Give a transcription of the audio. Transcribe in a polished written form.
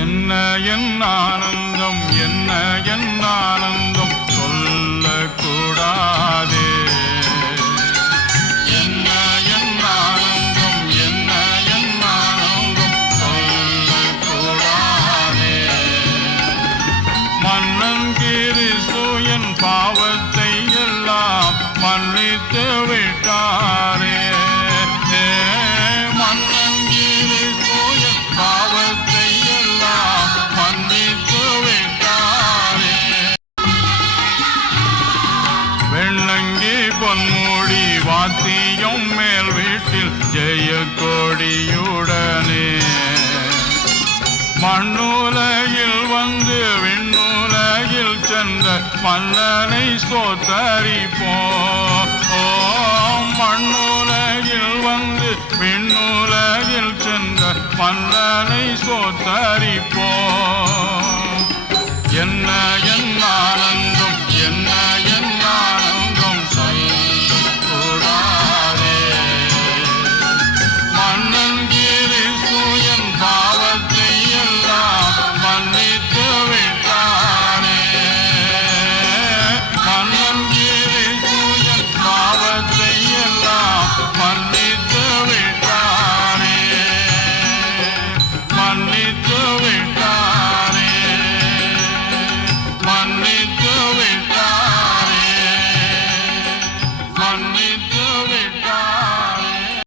என்ன என் ஆனந்தம், என்ன என் ஆனந்தம் சொல்லக்கூடாதே. என்ன என் ஆனந்தம், என்ன என் ஆனந்தம் சொல்லக்கூடாதே. மன்னன் கிறிஸ்து என் பாவத்தை எல்லாம் மன்னித்து விட்டாரே. மன்னன் கிறிஸ்து என் பாவத்தை எல்லாம் மன்னித்து விட்டாரே. வெள்ளங்கி பொன்முடி வாத்தியம் மேல் வீட்டில் ஜெய கொடியுடனே மண்ணுலகில் வந்து விண்ணுலகில் சென்ற மன்னனை ஸ்தோத்தரிப்போம். மண்ணுலகில் வந்து விண்ணுலகில் சென்ற மன்னனை ஸ்தோத்தரிப்போம்.